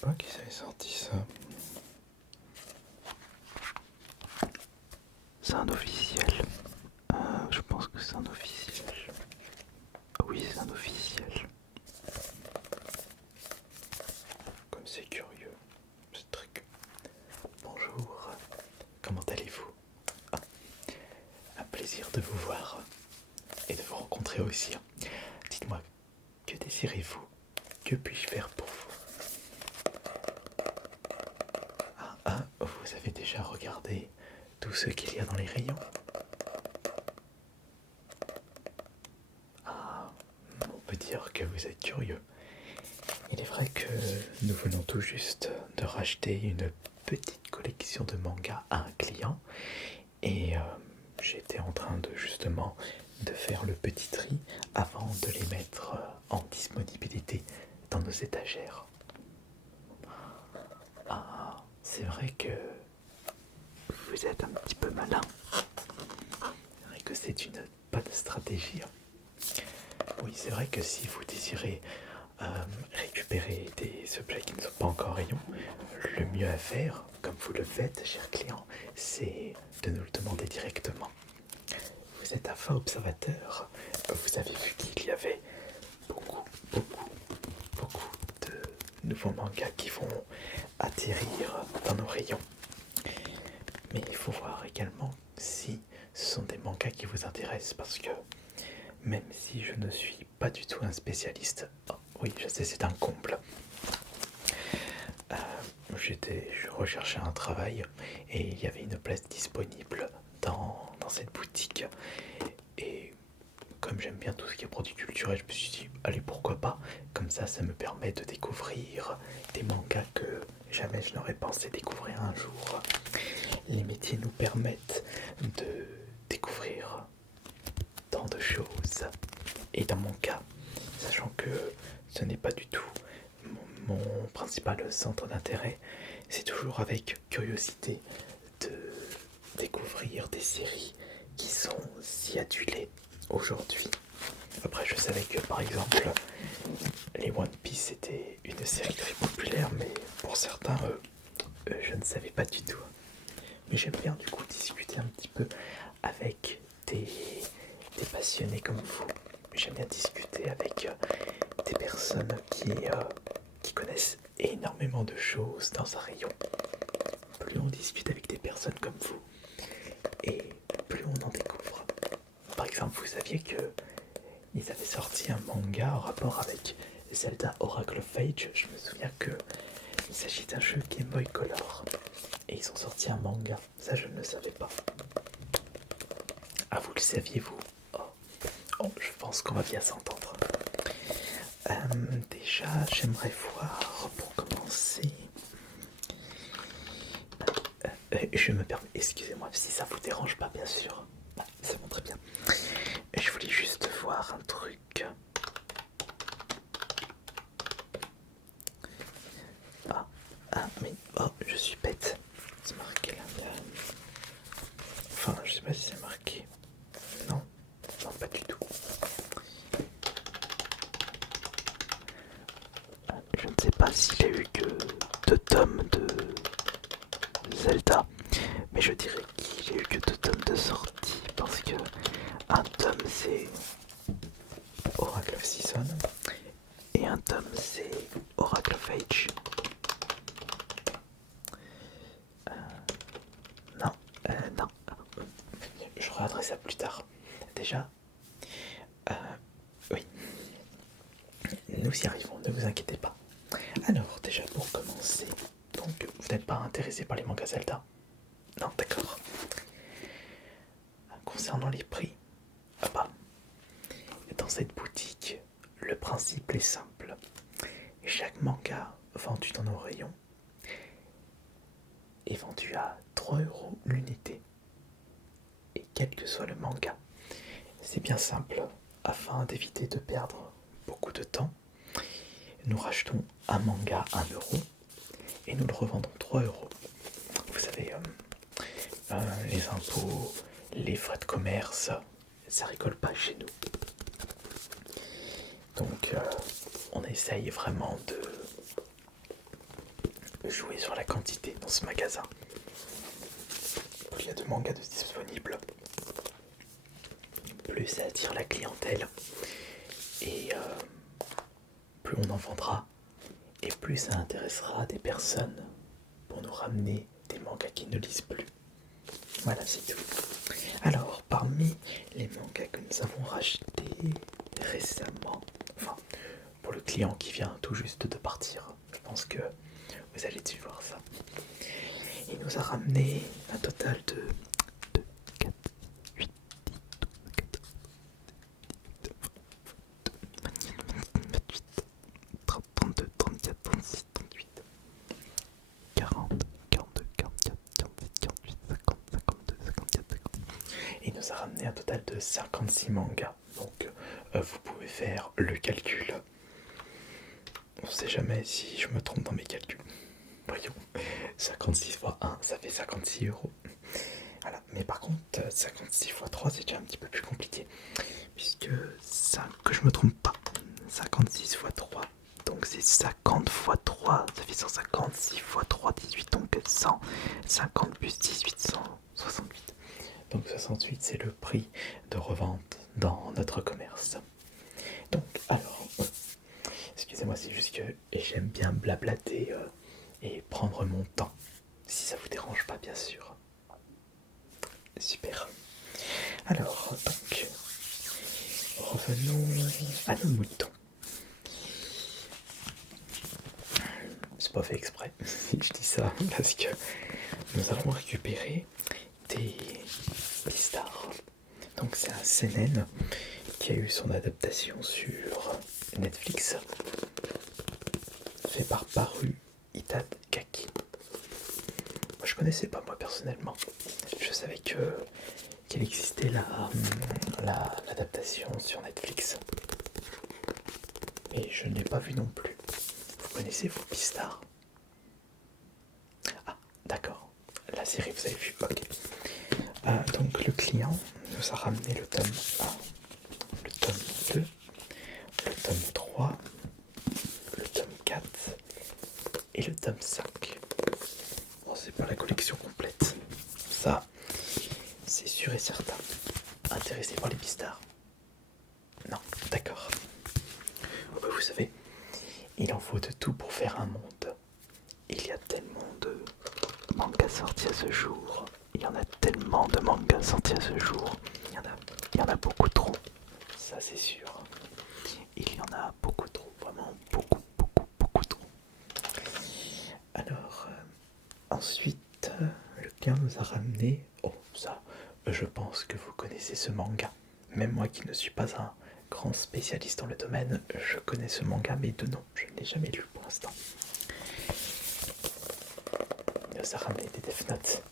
pas qui s'avait sorti ça. C'est un officiel. Je pense que c'est un officiel. Oui, c'est un officiel. Comme c'est curieux. C'est très curieux. Bonjour. Comment allez-vous? Un plaisir de vous voir et de vous rencontrer aussi. Dites-moi, que désirez-vous? Que puis-je faire pour vous? Vous avez déjà regardé tout ce qu'il y a dans les rayons? On peut dire que vous êtes curieux. Il est vrai que nous venons tout juste de racheter une petite collection de mangas à un client et j'étais en train de justement de faire le petit tri avant de les mettre en disponibilité dans nos étagères. C'est vrai que vous êtes un petit peu malin. C'est vrai que c'est une bonne stratégie. Oui, c'est vrai que si vous désirez récupérer des objets qui ne sont pas encore rayons, le mieux à faire, comme vous le faites, cher client, c'est de nous le demander directement. Vous êtes un fin observateur. Vous avez vu qu'il y avait beaucoup de nouveaux mangas qui vont atterrir dans nos rayons. Mais il faut voir également si ce sont des mangas qui vous intéressent, parce que même si je ne suis pas du tout un spécialiste, oui, je sais, c'est un comble. Je recherchais un travail et il y avait une place disponible dans cette boutique. Et comme j'aime bien tout ce qui est produits culturels, je me suis dit, allez, pourquoi pas? Comme ça me permet de découvrir des mangas que jamais je n'aurais pensé découvrir un jour. Les métiers nous permettent de découvrir tant de choses. Et dans mon cas, sachant que ce n'est pas du tout mon principal centre d'intérêt, c'est toujours avec curiosité de découvrir des séries qui sont si adulées aujourd'hui. Après, je savais que par exemple, les One Piece étaient une série très populaire, mais pour certains, je ne savais pas du tout. Mais j'aime bien du coup discuter un petit peu avec des passionnés comme vous. J'aime bien discuter avec des personnes qui connaissent énormément de choses dans un rayon. Plus on discute avec des personnes comme vous, et plus on en découvre. Par exemple, vous saviez que ils avaient sorti un manga en rapport avec Zelda Oracle of Age. Je me souviens que il s'agit d'un jeu Game Boy Color. Et ils ont sorti un manga. Ça, je ne le savais pas. Ah, vous le saviez, vous? Oh, je pense qu'on va bien s'entendre. Déjà, j'aimerais voir, pour commencer... je me permets, excusez-moi, si ça vous dérange pas, bien sûr. C'est bon, très bien. Je voulais juste voir un truc. Mais je suis bête. C'est marqué là. Enfin, je sais pas si c'est marqué. Non, pas du tout. Je ne sais pas s'il y a eu que 2 tomes de Zelda, mais je dirais qu'il y a eu que 2 tomes de sortie, parce que un tome c'est Oracle of Season et un tome c'est Oracle of Age. Non, je regarderai ça plus tard. Déjà, oui, nous y arrivons, ne vous inquiétez pas. Alors, déjà pour commencer, donc vous n'êtes pas intéressé par les mangas Zelda? Non, d'accord. Concernant les prix, dans cette boutique, le principe est simple. Chaque manga vendu dans nos rayons est vendu à 3 € l'unité. Et quel que soit le manga, c'est bien simple. Afin d'éviter de perdre beaucoup de temps, nous rachetons un manga à 1 € et nous le revendons 3 €. Vous savez, les impôts, les frais de commerce, ça rigole pas chez nous. Donc on essaye vraiment peut jouer sur la quantité dans ce magasin. Plus il y a de mangas de disponibles, plus ça attire la clientèle. Et plus on en vendra, et plus ça intéressera des personnes pour nous ramener des mangas qui ne lisent plus. Voilà, c'est tout. Alors, parmi les mangas que nous avons rachetés récemment, enfin, pour le client qui vient tout juste de partir, je pense que vous allez dû voir ça. Il nous a ramené un total de 4, 8, 10, 12, 28, 30, 32, 34, 36, 38, 40, 42, 44, 47, 48, 50, 52, 54, 50. Il nous a ramené un total de 56 mangas. Donc vous pouvez faire le calcul. On sait jamais si je me trompe dans mes calculs. Voyons, 56 x 1, ça fait 56 euros. Voilà, mais par contre, 56 x 3, c'est déjà un petit peu plus compliqué. Puisque, que je me trompe pas, 56 x 3, donc c'est 50 x 3, ça fait 150, 6 x 3, 18, donc 150 plus 18, 168. Donc 68, c'est le prix de revente dans notre commerce. Donc, alors, excusez-moi, c'est juste que j'aime bien blablater et prendre mon temps, si ça vous dérange pas, bien sûr. Super. Alors, donc, revenons à nos moutons. C'est pas fait exprès si je dis ça, parce que nous avons récupéré des Beastars. Donc c'est un seinen qui a eu son adaptation sur Netflix, fait par Paru Itagaki. Moi je connaissais pas moi personnellement. Je savais qu'elle existait l'adaptation sur Netflix. Et je ne l'ai pas vu non plus. Vous connaissez vos Beastars? Ah, d'accord. La série, vous avez vu, ok. Donc le client nous a ramené le tome 1, le tome 2, le tome 3, le tome 4 et le tome 5. Bon, c'est pas la collection complète. Ça, c'est sûr et certain. Intéressé par les Beastars? Non, d'accord. Vous savez, il en faut de tout pour faire un monde. Il y a tellement de mangas sortis à ce jour. Il y en a tellement de mangas sortis à ce jour. Il y en a beaucoup trop. Ça c'est sûr. Il y en a beaucoup trop. Vraiment beaucoup, beaucoup, beaucoup trop. Alors, ensuite, le client nous a ramené... Oh, ça, je pense que vous connaissez ce manga. Même moi qui ne suis pas un grand spécialiste dans le domaine, je connais ce manga, mais de nom, je ne l'ai jamais lu pour l'instant. Il nous a ramené des Death Note.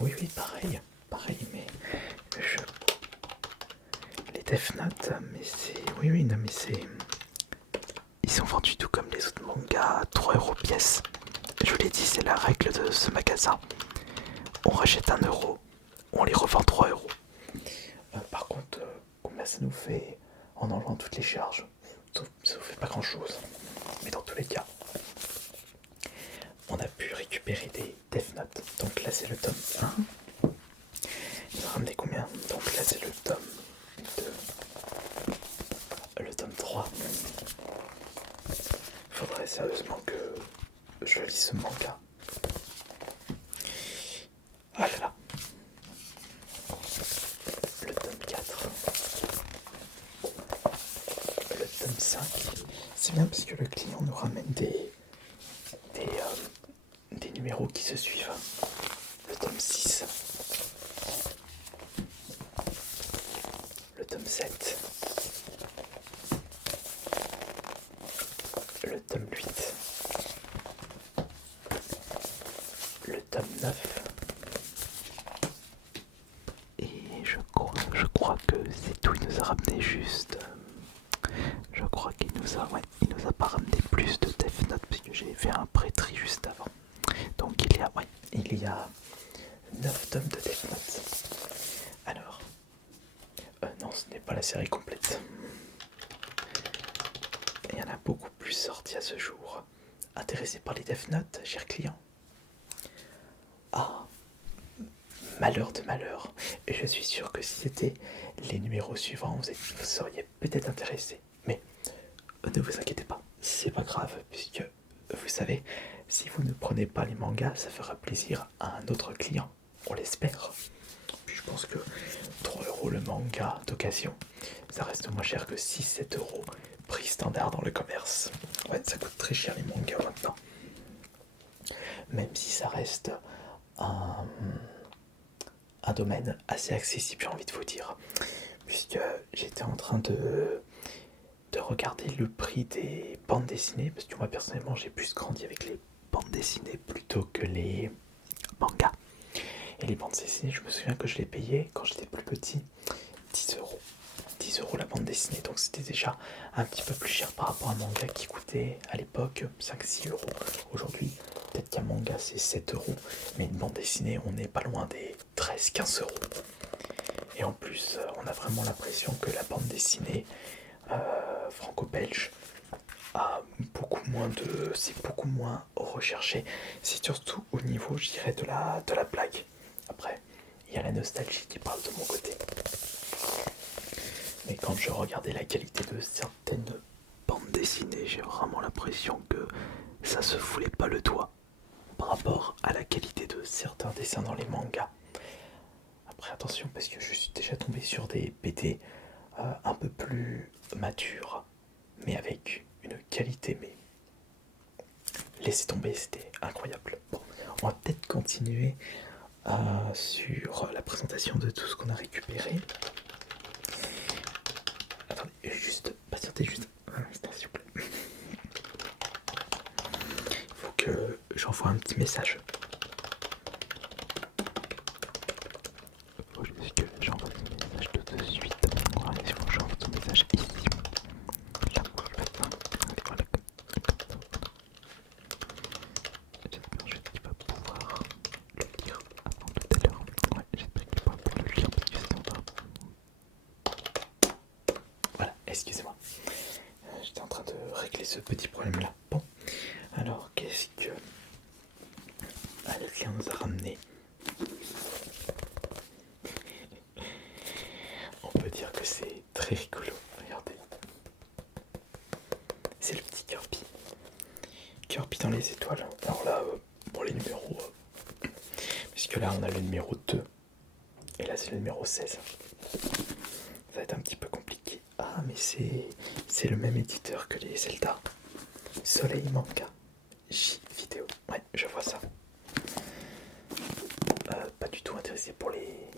Oui, pareil, mais les Death Note, mais c'est... Oui, non, mais c'est... Ils sont vendus tout comme les autres mangas à 3 € pièce. Je vous l'ai dit, c'est la règle de ce magasin. On rachète 1 €, on les revend 3 €. Par contre, combien ça nous fait en enlevant toutes les charges? Ça vous fait pas grand chose. Mais dans tous les cas, on a pu récupérer des Death Note. Donc là c'est le tome 1. Il nous a ramené combien? Donc là c'est le tome 2. Le tome 3. Il faudrait sérieusement que je lise ce manga. Ah là là. Le tome 4. Le tome 5. C'est bien parce que le client nous ramène des numéros qui se suivent. Le tome 6. Le tome 7. Le tome 8. Le tome 9. Et je crois que c'est tout. Il nous a ramené juste... Je crois qu'il nous a... Ouais, il nous a pas ramené plus de Death Note parce que j'ai fait un pré-tri juste avant. Donc il y a 9 tomes de Death Note. Alors... non, ce n'est pas la série complète. Il y en a beaucoup plus sortis à ce jour. intéressé par les Death Note, cher client? Ah, malheur de malheur. Et je suis sûr que si c'était les numéros suivants, vous seriez peut-être intéressé. Mais ne vous inquiétez pas, c'est pas grave, puisque vous savez, si vous ne prenez pas les mangas, ça fera plaisir à un autre client, on l'espère. Puis je pense que 3 € le manga d'occasion, ça reste moins cher que 6-7 € prix standard dans le commerce. Ouais, ça coûte très cher les mangas maintenant. Même si ça reste un, un domaine assez accessible, j'ai envie de vous dire. Puisque j'étais en train de regarder le prix des bandes dessinées, parce que moi personnellement j'ai plus grandi avec les bandes dessinées plutôt que les mangas. Et les bandes dessinées, je me souviens que je les payais quand j'étais plus petit 10 €. 10 € la bande dessinée, donc c'était déjà un petit peu plus cher par rapport à un manga qui coûtait à l'époque 5-6 €. Aujourd'hui, peut-être qu'un manga c'est 7 €, mais une bande dessinée, on n'est pas loin des 13-15 €. Et en plus, on a vraiment l'impression que la bande dessinée franco-belge c'est beaucoup moins recherché. C'est surtout au niveau, je dirais, de la blague. Après, il y a la nostalgie qui parle de mon côté. Mais quand je regardais la qualité de certaines bandes dessinées, j'ai vraiment l'impression que ça se foulait pas le doigt par rapport à la qualité de certains dessins dans les mangas. Après, attention, parce que je suis déjà tombé sur des BD un peu plus matures, mais avec une qualité, mais laissez tomber, c'était incroyable. Bon, on va peut-être continuer sur la présentation de tout ce qu'on a récupéré. Attendez, juste, patientez juste un instant s'il vous plaît. Il faut que j'envoie un petit message. Faut juste que j'envoie ce message tout de suite. Voilà, il faut que j'envoie ce message ici. Là, pour le matin. Allez, voilà. J'espère juste qu'il va pouvoir le lire avant tout à l'heure. Ouais, j'espère qu'il va pouvoir le lire parce que sinon voilà, excusez-moi. J'étais en train de régler ce petit problème là. Bon, alors qu'est-ce que le client nous a ramené? On peut dire que c'est très rigolo. Regardez. C'est le petit Kirby. Kirby dans les étoiles. Alors là, pour les numéros, puisque là on a le numéro 2 et là c'est le numéro 16. Ça va être un petit peu compliqué. Ah, mais c'est le même éditeur que les Zelda. Soleil Manga. J vidéo. Ouais, je vois ça. Pas du tout intéressé pour les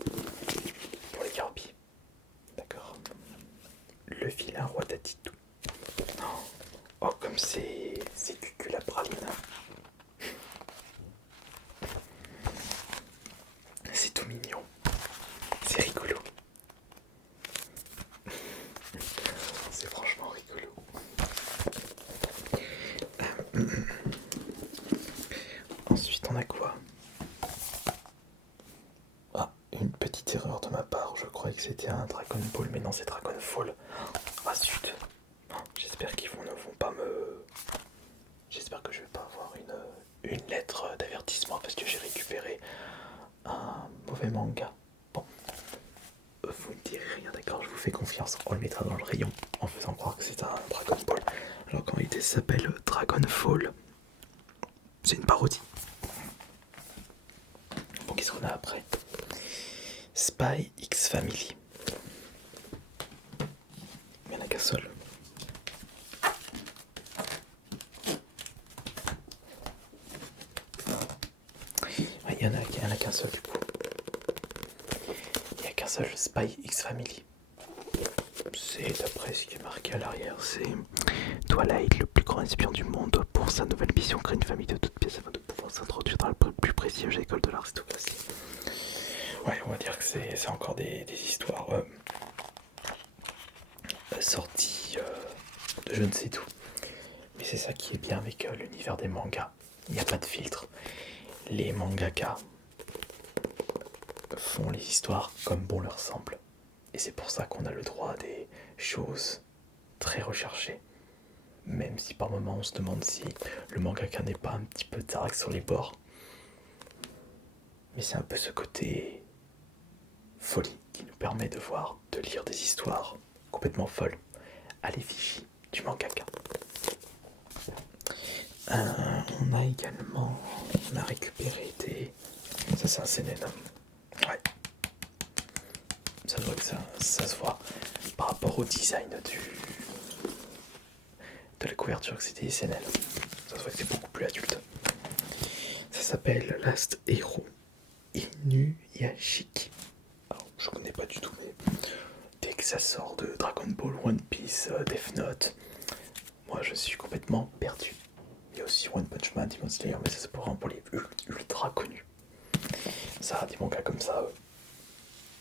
Kirby. D'accord. Le vilain roi d'Atitu. Oh, comme c'est cucul la praline. C'est tout mignon. C'est rigolo. C'est franchement rigolo. Ensuite, on a quoi? Ah, une petite erreur de ma part. Je croyais que c'était un Dragon Ball, mais non, c'est Dragon Fall. Ah, zut. J'espère qu'ils ne vont pas me... J'espère que je vais pas avoir une lettre d'avertissement parce que j'ai récupéré un mauvais manga. Bon, vous ne direz rien, d'accord, je vous fais confiance. On le mettra dans le rayon en faisant croire que c'est un Dragon Ball. Alors qu'en réalité, ça s'appelle Dragon Fall. C'est une parodie. Bon, qu'est-ce qu'on a après? Spy X Family. Il n'y en a qu'un seul. Il n'y en a qu'un seul du coup. Il n'y a qu'un seul Spy X Family. C'est d'après ce qui est marqué à l'arrière, c'est Twilight, le plus grand espion du monde, pour sa nouvelle mission, crée une famille de toutes pièces afin de pouvoir s'introduire dans la plus prestigieuse école de l'aristocratie. Ouais, on va dire que c'est encore des histoires sorties de je ne sais d'où. Mais c'est ça qui est bien avec l'univers des mangas. Il n'y a pas de filtre. Les mangaka font les histoires comme bon leur semble. Et c'est pour ça qu'on a le droit à des choses très recherchées. même si par moments on se demande si le mangaka n'est pas un petit peu dark sur les bords. Mais c'est un peu ce côté folie qui nous permet de lire des histoires complètement folles à l'effigie du mangaka. On a récupéré des... Ça c'est un seinen. Ouais. Ça se voit que ça se voit par rapport au design de la couverture que c'était des seinen. Ça se voit que c'est beaucoup plus adulte. Ça s'appelle Last Hero Inuyashiki. Alors, je connais pas du tout, mais dès que ça sort de Dragon Ball, One Piece, Death Note, moi je suis complètement perdu. Il y a aussi One Punch Man, Demon Slayer, mais ça c'est vraiment pour les ultra connus. Ça, des mangas comme ça,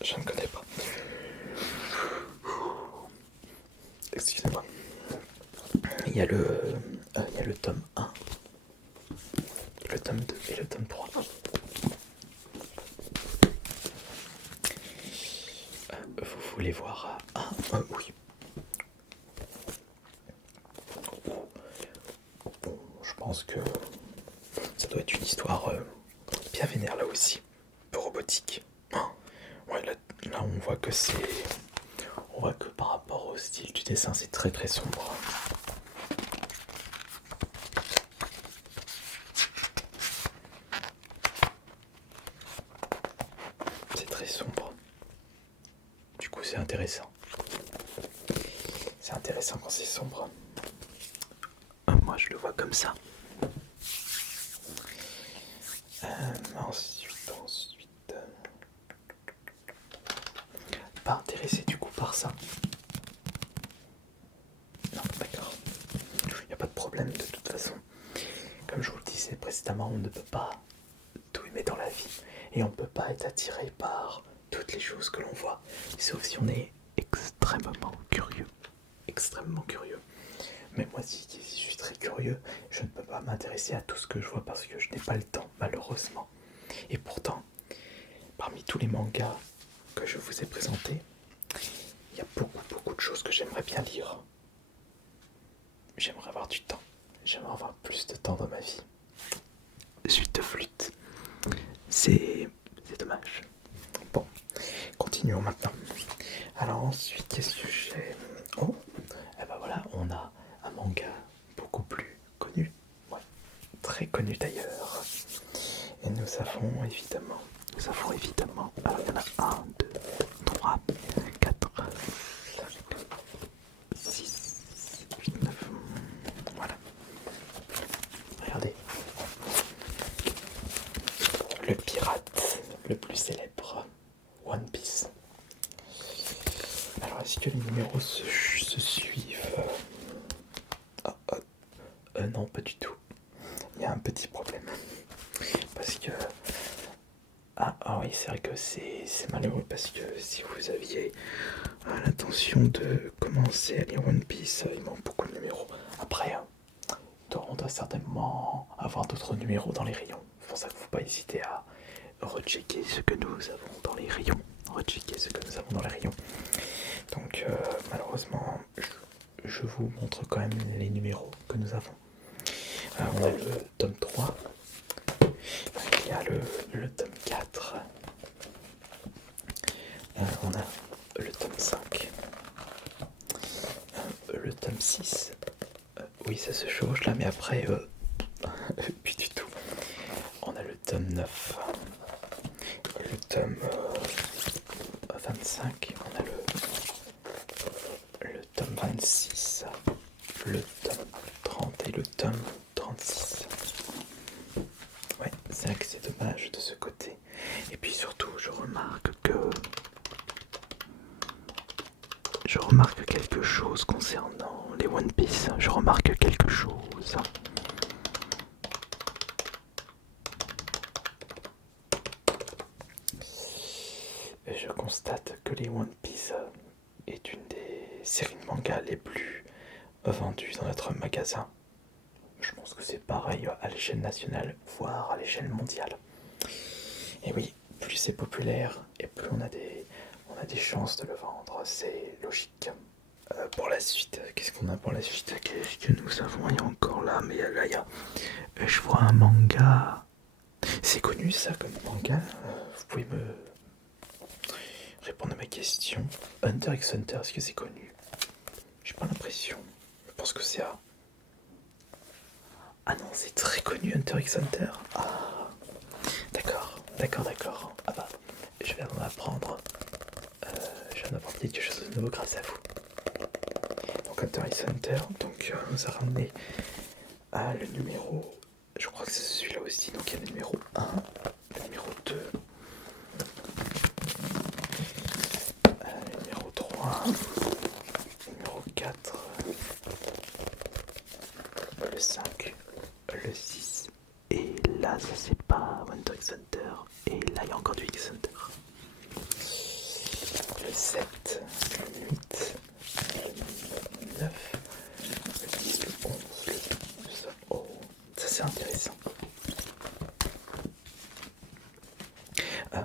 je ne connais pas. Excusez-moi. Il y a le tome 1, le tome 2 et le tome 3. Vous voulez voir oui. Bon, je pense que ça doit être une histoire bien vénère là aussi, un peu robotique. Ouais, là on voit que on voit que par rapport au style du dessin, c'est très très sombre. C'est très sombre. Du coup, c'est intéressant. C'est intéressant quand c'est sombre. Moi, je le vois comme ça. Ensuite. Pas intéressé du coup par ça. Non, d'accord. Il n'y a pas de problème de toute façon. Comme je vous le disais précédemment, on ne peut pas tout aimer dans la vie. Et on ne peut pas être attiré par toutes les choses que l'on voit. Sauf si on est extrêmement curieux. Extrêmement curieux. Mais moi, si je suis très curieux, je ne peux pas m'intéresser à tout ce que je vois parce que je n'ai pas le temps, malheureusement. Et pourtant, parmi tous les mangas que je vous ai présentés, il y a beaucoup de choses que j'aimerais bien lire. J'aimerais avoir du temps. J'aimerais avoir plus de temps dans ma vie. Suite de flûte. C'est dommage. Bon, continuons maintenant. Alors ensuite, qu'est-ce que j'ai? Oh, et ben voilà, on a un manga beaucoup plus connu. Ouais, très connu d'ailleurs. Et nous avons évidemment, alors il y en a 1, 2, 3, 4, 6, 8, 9, voilà. Regardez. Le pirate le plus célèbre, One Piece. Alors est-ce que les numéros se suivent? Non, pas du tout. Il y a un petit problème. Parce que... Ah oui, c'est vrai que c'est malheureux parce que si vous aviez l'intention de commencer à lire One Piece, il manque beaucoup de numéros. Après, on doit certainement avoir d'autres numéros dans les rayons. C'est pour ça qu'il ne faut pas hésiter à rechecker ce que nous avons dans les rayons. Donc malheureusement, je vous montre quand même les numéros que nous avons. On a le tome 3. Il y a le tome 4. On a le tome 5. Le tome 6. Oui, ça se chevauche là, mais après, plus du tout. On a le tome 9. Le tome 25. On a le tome 26. Le tome 30 et le tome 36. Ouais, c'est vrai que c'est dommage de ce côté. Et puis surtout, je remarque quelque chose concernant les One Piece. Je remarque quelque chose. Et je constate que les One Piece est une des séries de mangas les plus vendues dans notre magasin. Je pense que c'est pareil à l'échelle nationale, voire à l'échelle mondiale. Et oui, plus c'est populaire et plus on a des chances de le vendre, c'est logique. Pour la suite, qu'est-ce qu'on a pour la suite? Qu'est-ce que nous avons? Il y a encore là, mais là, il y a. Je vois un manga. C'est connu ça comme manga? Vous pouvez me répondre à ma question. Hunter x Hunter, est-ce que c'est connu? J'ai pas l'impression. Je pense que c'est A. Ah non, c'est très connu Hunter x Hunter. Ah, d'accord, d'accord, d'accord. Ah bah, je viens d'en apprendre. Je viens d'apprendre quelque chose de nouveau grâce à vous. Donc Hunter x Hunter, donc nous a ramené à le numéro. Je crois que c'est celui-là aussi. Donc il y a le numéro 1, le numéro 2, le numéro 3, le numéro 4, le 5, le 6. Et là, ça c'est pas Hunter x Hunter. Et là, il y a encore du X Hunter. Le 7, le 8, le 9, le 10, le 11, le 12. Oh, ça c'est intéressant.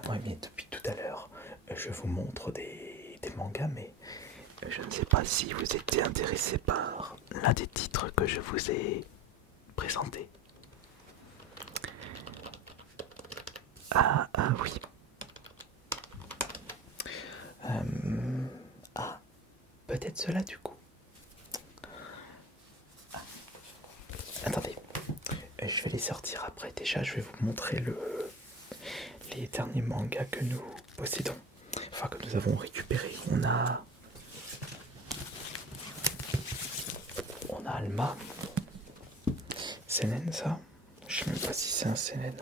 Ouais, mais depuis tout à l'heure, je vous montre des mangas, mais je ne sais pas si vous étiez intéressé par l'un des titres que je vous ai présenté. Ah oui. Ah, peut-être cela du coup. Ah, attendez, je vais les sortir après. Déjà, je vais vous montrer les derniers mangas que nous possédons. Enfin, que nous avons récupérés. On a Alma. Seinen, ça? Je sais même pas si c'est un Seinen.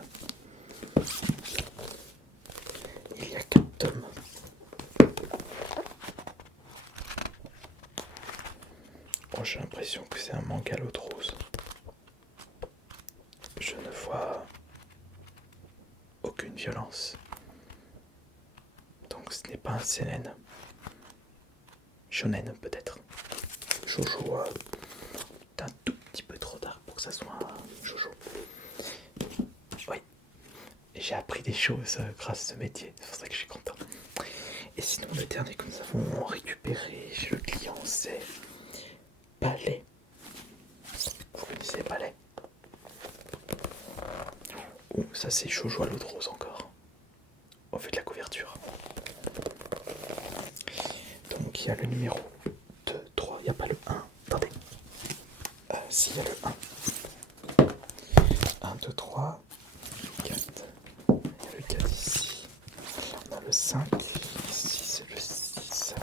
Il y a 4 tomes. Bon, j'ai l'impression que c'est un manga à l'eau de rose. Je ne vois aucune violence. Donc ce n'est pas un seinen. Shonen peut-être. Shoujo, d'un tout petit peu trop tard pour que ça soit un shoujo. Oui, j'ai appris des choses grâce à ce métier, c'est pour ça que je suis content. Et sinon le dernier que nous avons récupéré chez le client, c'est Palais. Vous connaissez Palais? Oh, ça c'est shoujo à l'eau de rose encore. On fait de la couverture. Donc il y a le numéro 2, 3, il n'y a pas le 1. Attendez. Si, il y a le 1. 1, 2, 3, 4. Il y a le 4 ici. On a le 5, 6, le 6,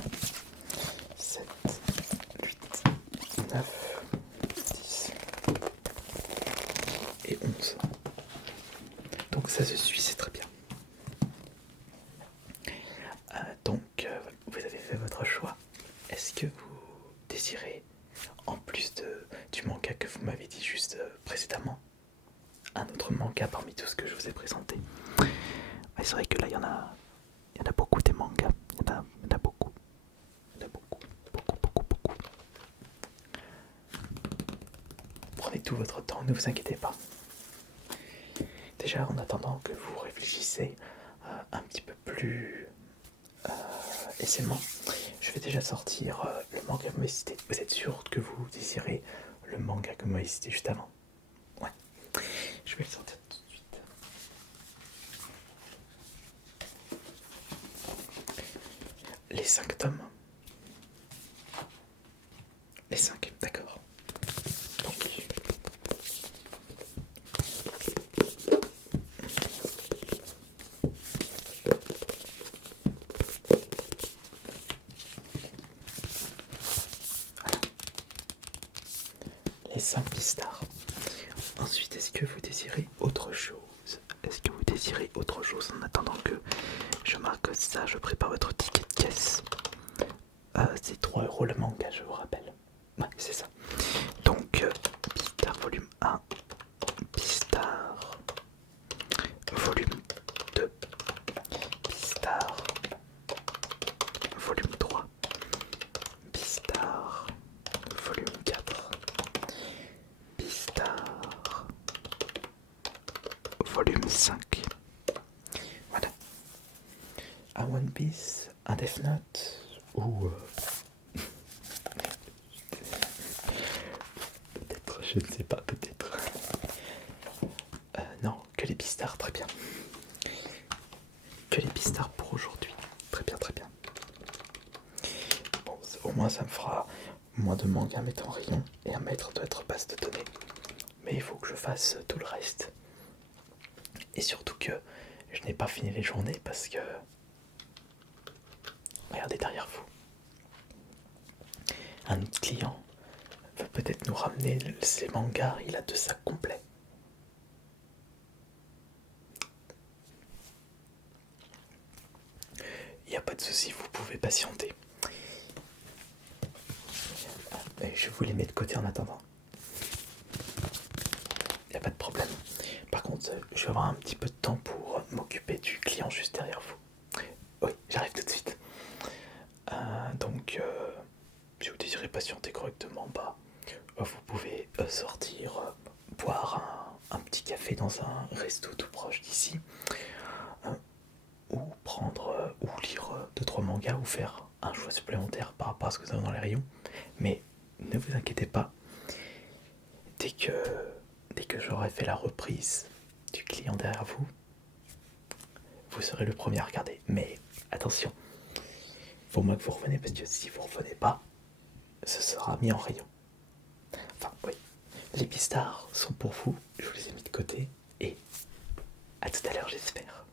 7, 8, 9, 10 et 11. Donc ça se suit, c'est très bien. Donc vous avez fait votre choix. Est-ce que vous désirez, en plus du manga que vous m'avez dit juste précédemment, un autre manga parmi tout ce que je vous ai présenté? Mais c'est vrai que là il y en a beaucoup des mangas, il y en a beaucoup. Il y en a beaucoup. Prenez tout votre temps, ne vous inquiétez pas. Déjà en attendant que vous réfléchissez un petit peu plus aisément, je vais déjà sortir le manga que vous m'avez cité. Vous êtes sûr que vous désirez le manga que vous m'avez cité juste avant? Ouais, je vais le sortir tout de suite. Les 5 tomes. Les 5, d'accord. Donc, les 5 pistars. Ensuite, est-ce que vous désirez autre chose? Est-ce que vous désirez autre chose en attendant que je marque ça, je prépare votre ticket de caisse. C'est 3 € le manga, je vous rappelle. Ouais, c'est ça. Donc, Pistar volume 1, Pistar volume 2, Pistar volume 3, Pistar volume 4, Pistar volume 5. Voilà. Un One Piece, un Death Note ou Je ne sais pas, peut-être. Non, que les pistards, très bien. Que les pistards pour aujourd'hui. Très bien, très bien. Bon, au moins ça me fera moins de mangas à mettre en rayon et à mettre de notre base de données. Mais il faut que je fasse tout le reste. Et surtout que je n'ai pas fini les journées parce que... Regardez derrière vous. Un autre client veut peut-être nous ramener ses mangas, il a 2 sacs complets. Il n'y a pas de souci, vous pouvez patienter. Je vous les mets de côté en attendant. Il n'y a pas de problème. Par contre, je vais avoir un petit peu de temps pour m'occuper du client juste derrière vous. Oui, j'arrive tout de suite. Donc, si vous désirez patienter correctement, vous pouvez sortir, boire un petit café dans un resto tout proche d'ici, ou prendre ou lire 2-3 mangas ou faire un choix supplémentaire par rapport à ce que vous avez dans les rayons. Mais ne vous inquiétez pas, dès que j'aurai fait la reprise du client derrière vous, vous serez le premier à regarder. Mais attention, il faut moins que vous reveniez, parce que si vous revenez pas, ce sera mis en rayon. Enfin, oui. Les pistards sont pour vous, je vous les ai mis de côté, et à tout à l'heure, j'espère.